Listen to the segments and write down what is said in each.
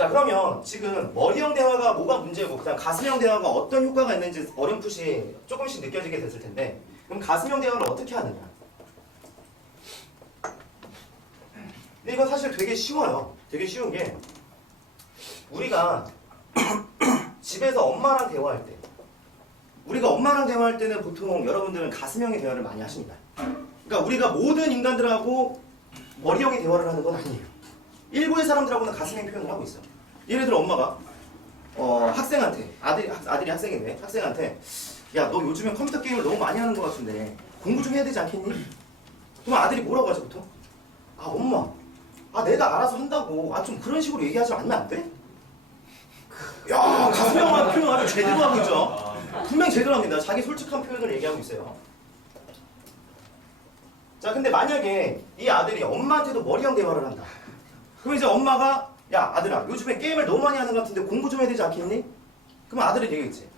자, 그러면 지금 머리형 대화가 뭐가 문제고 그다음 가슴형 대화가 어떤 효과가 있는지 어렴풋이 조금씩 느껴지게 됐을 텐데, 그럼 가슴형 대화를 어떻게 하느냐? 근데 이건 사실 되게 쉬워요. 되게 쉬운 게, 우리가 집에서 엄마랑 대화할 때, 우리가 엄마랑 대화할 때는 보통 여러분들은 가슴형의 대화를 많이 하십니다. 그러니까 우리가 모든 인간들하고 머리형의 대화를 하는 건 아니에요. 일부의 사람들하고는 가슴형 표현을 하고 있어요. 예를 들어 엄마가 학생한테, 아들이 학생인데 학생한테, 야, 너 요즘에 컴퓨터 게임을 너무 많이 하는 것 같은데 공부 좀 해야 되지 않겠니? 그럼 아들이 뭐라고 하죠 보통? 아, 엄마, 내가 알아서 한다고. 좀 그런 식으로 얘기하지 않으면 안 돼? 야, 가슴형한 표현 아주 제대로 하고 있죠. 분명히 제대로 합니다. 자기 솔직한 표현을 얘기하고 있어요. 자, 근데 만약에 이 아들이 엄마한테도 머리형 대화를 한다. 그럼 이제 엄마가, 야, 아들아, 요즘에 게임을 너무 많이 하는 것 같은데 공부 좀 해야 되지 않겠니? 그럼 아들은 얘기했지.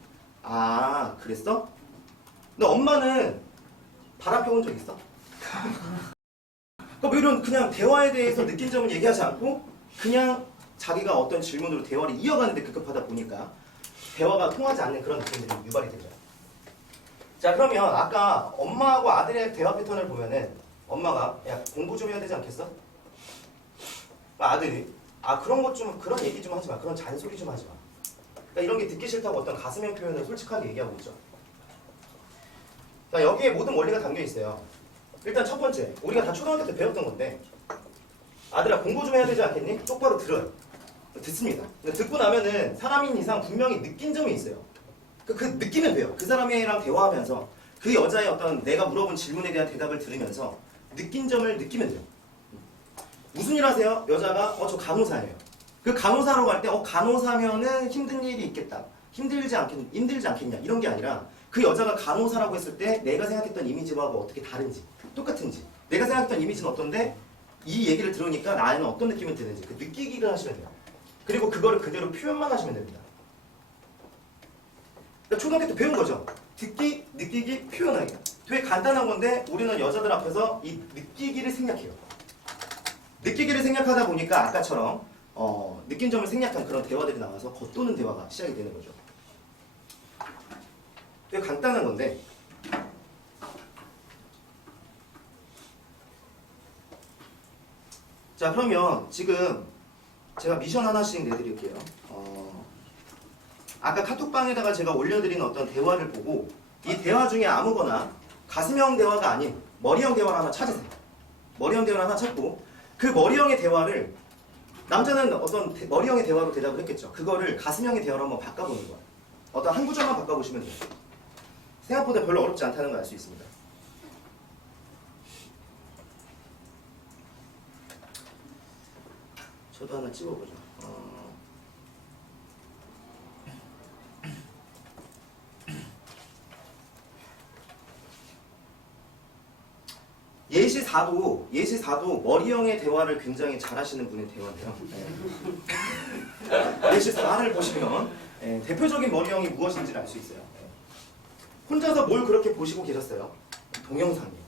아, 그랬어? 근데 엄마는 바람 펴본 적 있어? 그러니까 이런 그냥 대화에 대해서 느낀 점을 얘기하지 않고 그냥 자기가 어떤 질문으로 대화를 이어가는데 급급하다 보니까 대화가 통하지 않는 그런 느낌들이 유발이 되죠. 자, 그러면 아까 엄마하고 아들의 대화 패턴을 보면은 엄마가, 야, 공부 좀 해야 되지 않겠어? 아들이, 그런 얘기 좀 하지 마. 그런 잔소리 좀 하지 마. 그러니까 이런 게 듣기 싫다고 어떤 가슴형 표현을 솔직하게 얘기하고 있죠. 자, 여기에 모든 원리가 담겨 있어요. 일단 첫 번째, 우리가 다 초등학교 때 배웠던 건데, 아들아, 공부 좀 해야 되지 않겠니? 똑바로 들어요. 듣습니다. 듣고 나면은 사람인 이상 분명히 느낀 점이 있어요. 그 느끼면 돼요. 그 사람이랑 대화하면서 그 여자의 어떤 내가 물어본 질문에 대한 대답을 들으면서 느낀 점을 느끼면 돼요. 무슨 일 하세요? 여자가 저 간호사예요. 그 간호사로 갈 때 간호사면은 힘든 일이 있겠다. 힘들지 않겠냐 이런 게 아니라 그 여자가 간호사라고 했을 때 내가 생각했던 이미지하고 어떻게 다른지, 똑같은지, 내가 생각했던 이미지는 어떤데 이 얘기를 들으니까 나에는 어떤 느낌이 드는지 그 느끼기를 하시면 돼요. 그리고 그거를 그대로 표현만 하시면 됩니다. 그러니까 초등학교 때 배운 거죠. 듣기, 느끼기, 표현하기. 되게 간단한 건데 우리는 여자들 앞에서 이 느끼기를 생략해요. 느끼기를 생략하다 보니까 아까처럼 느낀 점을 생략한 그런 대화들이 나와서 겉도는 대화가 시작이 되는 거죠. 되게 간단한 건데, 자, 그러면 지금 제가 미션 하나씩 내드릴게요. 아까 카톡방에다가 제가 올려드린 어떤 대화를 보고 이 대화 중에 아무거나 가슴형 대화가 아닌 머리형 대화를 하나 찾으세요. 머리형 대화를 하나 찾고 그 머리형의 대화를, 남자는 어떤 머리형의 대화로 대답을 했겠죠. 그거를 가슴형의 대화로 한번 바꿔보는 거예요. 어떤 한 구절만 바꿔보시면 돼요. 생각보다 별로 어렵지 않다는 걸 알 수 있습니다. 저도 하나 찍어보죠. 예시4도 머리형의 대화를 굉장히 잘하시는 분의 대화인데요. 네. 예시4를 보시면 대표적인 머리형이 무엇인지를 알 수 있어요. 혼자서 뭘 그렇게 보시고 계셨어요? 동영상이요.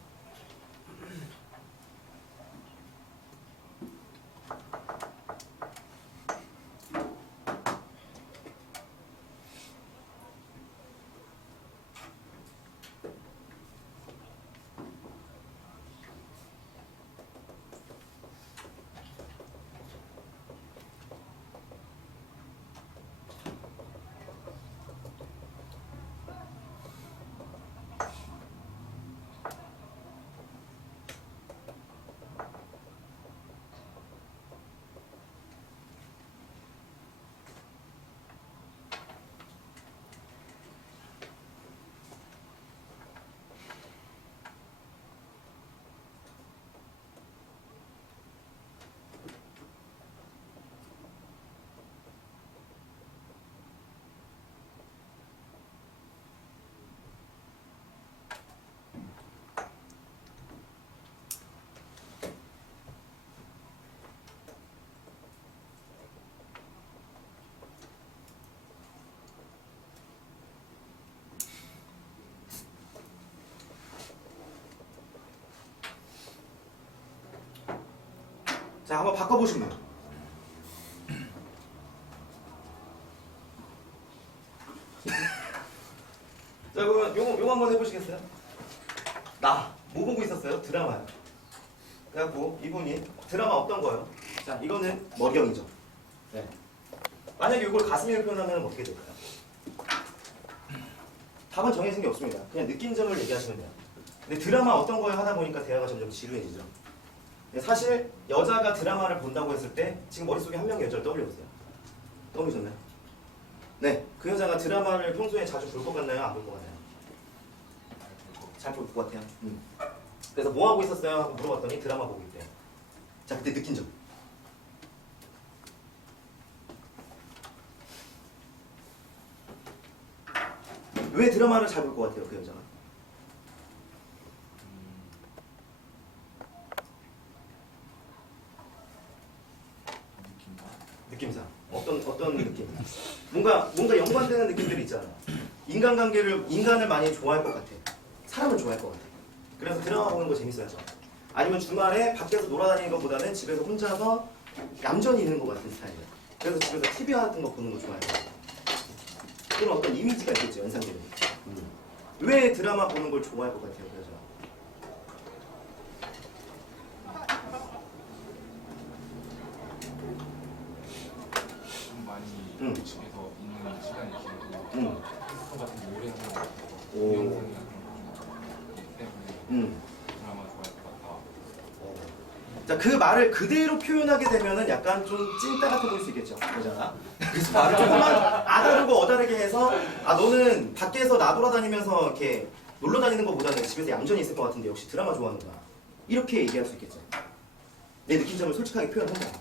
자, 한번 바꿔보시면 돼요. 요거 한번 해보시겠어요? 나 뭐 보고 있었어요? 드라마요. 그래갖고 이분이 드라마 어떤 거요? 자, 이거는 머리형이죠. 네. 만약에 이걸 가슴에 표현하면 어떻게 될까요? 답은 정해진 게 없습니다. 그냥 느낀 점을 얘기하시면 돼요. 근데 드라마 어떤 거에 하다 보니까 대화가 점점 지루해지죠. 근데 사실 여자가 드라마를 본다고 했을 때 지금 머릿속에 한 명의 여자를 떠올려보세요. 떠오르셨나요? 네, 그 여자가 드라마를 평소에 자주 볼 것 같나요? 안 볼 것 같나요? 잘 볼 것 같아요. 그래서 뭐 하고 있었어요? 하고 물어봤더니 드라마 보고 있대요. 자, 그때 느낀 점. 왜 드라마를 잘 볼 것 같아요, 그 여자가? 느낌상. 어떤 느낌? 뭔가 연관되는 느낌들이 있잖아요. 인간을 많이 좋아할 것 같아. 사람을 좋아할 것 같아. 그래서 드라마 보는 거 재밌어요. 아니면 주말에 밖에서 놀아다니는 것보다는 집에서 혼자서 얌전히 있는 것 같은 스타일이에요. 그래서 집에서 TV 같은 거 보는 거 좋아해요. 그런 어떤 이미지가 있겠죠, 연상되는. 왜 드라마 보는 걸 좋아할 것 같아요, 그 여자? 좀 많이 집에서 있는 시간이 길고 핸드폰 같은 게 오래 하는 것 같아서 동영상이나 그런 거좀 때문에 드라마 좋아할 것 같다. 자, 그 말을 그대로 표현하게 되면은 약간 좀 찐따 같아 보일 수 있겠죠, 여자가. 그래서 말을 조금만 아다르고 어다르게 해서 너는 밖에서 나돌아다니면서 이렇게 놀러 다니는 것보다는 집에서 얌전히 있을 것 같은데 역시 드라마 좋아하는구나. 이렇게 얘기할 수 있겠죠. 내 느낀 점을 솔직하게 표현한다.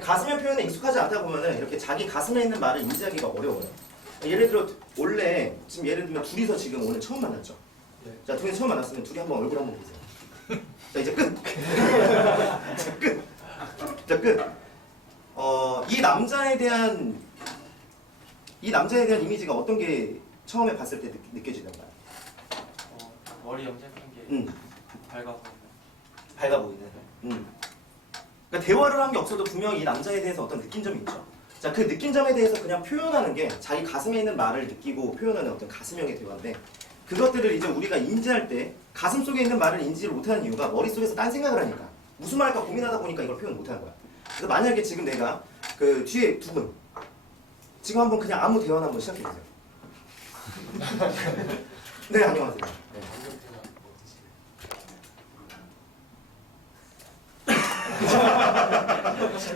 가슴의 표현에 익숙하지 않다 보면은 이렇게 자기 가슴에 있는 말을 인지하기가 어려워요. 예를 들어 원래 지금 예를 들면 둘이서 지금 오늘 처음 만났죠. 자, 둘이 처음 만났으면 둘이 한번 얼굴 한번 보세요. 자, 이제 끝. 자, 끝. 자, 끝. 이 남자에 대한 이미지가 어떤 게 처음에 봤을 때 느껴지던가요? 머리 염색한 게 밝아 보이는. 밝아 보이는. 그러니까 대화를 한 게 없어도 분명히 이 남자에 대해서 어떤 느낀 점이 있죠. 자, 그 느낀 점에 대해서 그냥 표현하는 게 자기 가슴에 있는 말을 느끼고 표현하는 어떤 가슴형의 대화인데, 그것들을 이제 우리가 인지할 때 가슴 속에 있는 말을 인지를 못하는 이유가 머릿속에서 딴 생각을 하니까, 무슨 말 할까 고민하다 보니까 이걸 표현 못하는 거야. 그래서 만약에 지금 내가 그 뒤에 두 분 지금 한번 그냥 아무 대화나 한번 시작해보세요. 네, 안녕하세요. 네.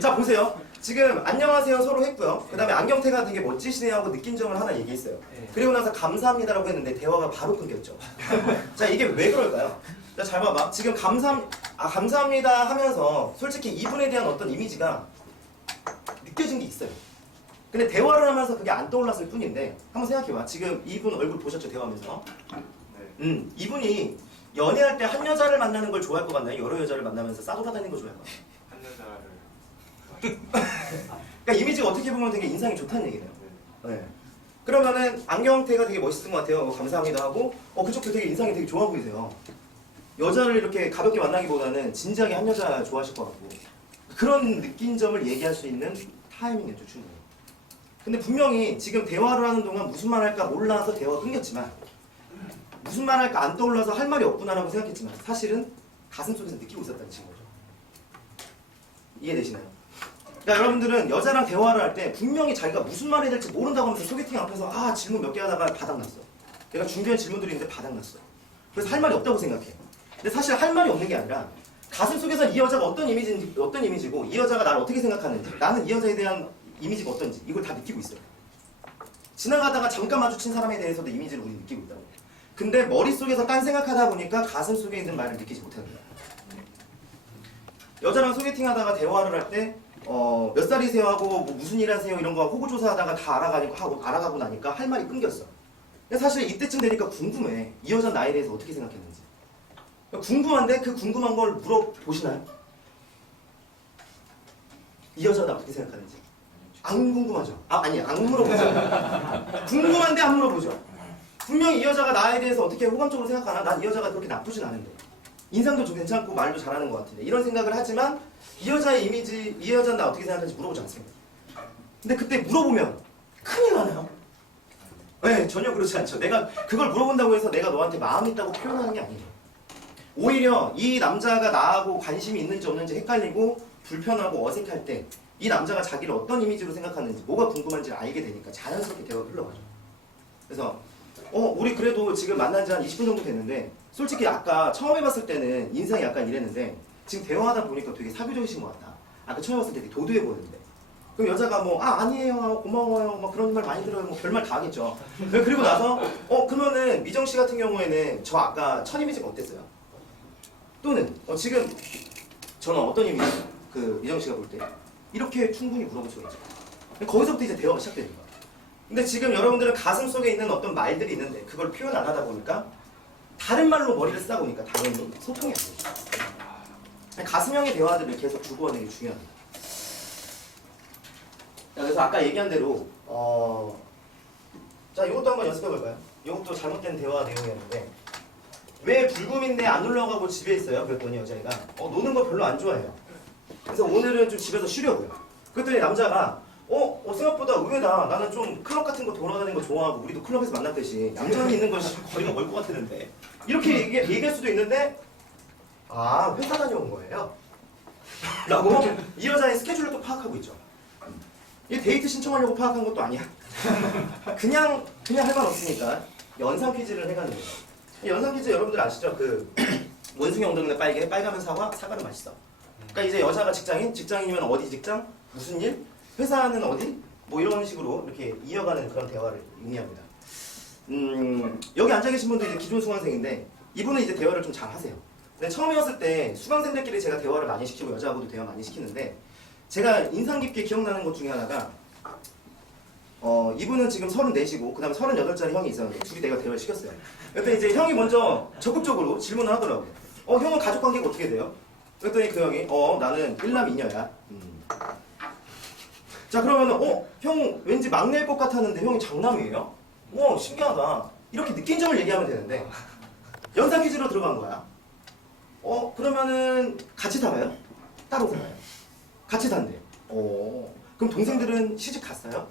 자, 보세요. 지금 안녕하세요 서로 했고요. 그 다음에 안경태가 되게 멋지시네요 하고 느낀 점을 하나 얘기했어요. 그리고 나서 감사합니다라고 했는데 대화가 바로 끊겼죠. 자, 이게 왜 그럴까요? 자, 잘 봐봐. 지금 감사합니다 하면서 솔직히 이분에 대한 어떤 이미지가 느껴진 게 있어요. 근데 대화를 하면서 그게 안 떠올랐을 뿐인데, 한번 생각해봐. 지금 이분 얼굴 보셨죠, 대화하면서? 네. 이분이 연애할 때 한 여자를 만나는 걸 좋아할 것 같나요? 여러 여자를 만나면서 싸돌아다니는 걸 좋아할 것 같나요? 한 여자를 그러니까 이미지가 어떻게 보면 되게 인상이 좋다는 얘기네요. 네. 그러면은 안경태가 되게 멋있은 것 같아요. 감사합니다 하고 그쪽도 되게 인상이 되게 좋아 보이세요. 여자를 이렇게 가볍게 만나기보다는 진지하게 한 여자 좋아하실 것 같고, 그런 느낀 점을 얘기할 수 있는 타이밍이었죠, 충분히. 근데 분명히 지금 대화를 하는 동안 무슨 말 할까 몰라서 대화가 끊겼지만, 무슨 말 할까 안 떠올라서 할 말이 없구나라고 생각했지만 사실은 가슴속에서 느끼고 있었다는 친구죠. 이해되시나요? 그러니까 여러분들은 여자랑 대화를 할 때 분명히 자기가 무슨 말 해야 될지 모른다고 하면서 소개팅 앞에서 질문 몇 개 하다가 바닥났어. 내가 준비한 질문들이 있는데 바닥났어. 그래서 할 말이 없다고 생각해. 근데 사실 할 말이 없는 게 아니라 가슴속에서 이 여자가 어떤 이미지고 이 여자가 나를 어떻게 생각하는지, 나는 이 여자에 대한 이미지가 어떤지 이걸 다 느끼고 있어요. 지나가다가 잠깐 마주친 사람에 대해서도 이미지를 우리 느끼고 있다고. 근데 머릿속에서 딴 생각하다 보니까 가슴속에 있는 말을 느끼지 못하는 거야. 여자랑 소개팅하다가 대화를 할 때 몇 살이세요 하고 뭐 무슨 일 하세요 이런 거 호구조사하다가 다 알아가고 나니까 할 말이 끊겼어. 근데 사실 이때쯤 되니까 궁금해. 이 여자 나에 대해서 어떻게 생각했는지. 궁금한데 그 궁금한 걸 물어보시나요? 이 여자가 나 어떻게 생각하는지. 안 궁금하죠? 안 물어보죠. 궁금한데 안 물어보죠. 분명히 이 여자가 나에 대해서 어떻게 호감적으로 생각하나? 난 이 여자가 그렇게 나쁘진 않은데, 인상도 좀 괜찮고 말도 잘하는 것 같은데, 이런 생각을 하지만 이 여자의 이미지, 이 여자는 나 어떻게 생각하는지 물어보지 않습니다. 근데 그때 물어보면 큰일 나나요? 네, 전혀 그렇지 않죠. 내가 그걸 물어본다고 해서 내가 너한테 마음 있다고 표현하는 게 아니에요. 오히려 이 남자가 나하고 관심이 있는지 없는지 헷갈리고 불편하고 어색할 때 이 남자가 자기를 어떤 이미지로 생각하는지 뭐가 궁금한지를 알게 되니까 자연스럽게 대화가 흘러가죠. 그래서 우리 그래도 지금 만난 지 한 20분 정도 됐는데 솔직히 아까 처음 해봤을 때는 인상이 약간 이랬는데 지금 대화하다 보니까 되게 사교적이신 것 같다. 아까 처음 봤을 때 되게 도도해 보였는데 그럼 여자가 뭐 아니에요 고마워요 막 그런 말 많이 들어요 뭐 별말 다 하겠죠. 그리고 나서 그러면은 미정 씨 같은 경우에는 저 아까 첫 이미지가 어땠어요? 또는 지금 저는 어떤 이미지 그 미정 씨가 볼 때 이렇게 충분히 물어볼 수가 있죠. 거기서부터 이제 대화가 시작되는 거야. 근데 지금 여러분들은 가슴 속에 있는 어떤 말들이 있는데 그걸 표현 안 하다 보니까 다른 말로 머리를 쓰다 보니까 당연히 소통이 안 되죠. 가슴형의 대화들을 계속 주고하는 게 중요합니다. 자, 그래서 아까 얘기한 대로 자 이것도 한번 연습해 볼까요? 이것도 잘못된 대화 내용이었는데 왜 불금인데 안 놀러가고 집에 있어요? 그랬더니 여자애가 노는 거 별로 안 좋아해요. 그래서 오늘은 좀 집에서 쉬려고요. 그랬더니 남자가 생각보다 의외다. 나는 좀 클럽 같은 거 돌아다니는 거 좋아하고 우리도 클럽에서 만났듯이 얌전히 있는 건 거리가 멀 것 같았는데 이렇게 얘기할 수도 있는데 회사 다녀온 거예요. 라고 이 여자의 스케줄을 또 파악하고 있죠. 이 데이트 신청하려고 파악한 것도 아니야. 그냥 할 말 없으니까 연상 퀴즈를 해가는 거예요. 연상 퀴즈 여러분들 아시죠? 그 원숭이 엉덩이는 빨개, 빨가면 사과, 사과는 맛있어. 그러니까 이제 여자가 직장인이면 어디 직장, 무슨 일, 회사는 어디, 뭐 이런 식으로 이렇게 이어가는 그런 대화를 의미합니다. 여기 앉아 계신 분도 이제 기존 수강생인데 이분은 이제 대화를 좀 잘 하세요. 근데 처음에 왔을 때 수강생들끼리 제가 대화를 많이 시키고 여자하고도 대화 많이 시키는데 제가 인상 깊게 기억나는 것 중에 하나가 이분은 지금 34이고 그 다음에 38짜리 형이 있었는데 둘이 내가 대화를 시켰어요. 그랬더니 이제 형이 먼저 적극적으로 질문을 하더라고요. 형은 가족 관계가 어떻게 돼요? 그랬더니 그 형이 나는 1남 2녀야. 자 그러면은 형 왠지 막내일 것 같았는데 형이 장남이에요? 신기하다. 이렇게 느낀 점을 얘기하면 되는데 연상 퀴즈로 들어간 거야. 그러면은 같이 살아요? 따로 살아요? 같이 산대. 그럼 동생들은 시집 갔어요?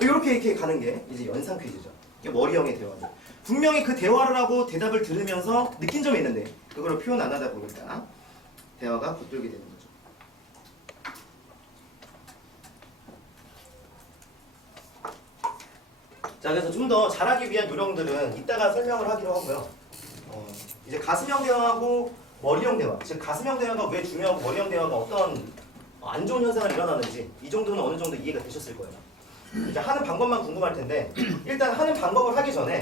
이렇게 가는 게 이제 연상 퀴즈죠. 이게 머리형의 대화죠. 분명히 그 대화를 하고 대답을 들으면서 느낀 점이 있는데 그걸 표현 안 하다 보니까 대화가 겉돌게 되는 거죠. 자, 그래서 좀 더 잘하기 위한 요령들은 이따가 설명을 하기로 하고요. 이제 가슴형 대화하고 머리형 대화, 즉 가슴형 대화가 왜 중요하고 머리형 대화가 어떤 안 좋은 현상을 일어나는지 이 정도는 어느 정도 이해가 되셨을 거예요. 이제 하는 방법만 궁금할 텐데 일단 하는 방법을 하기 전에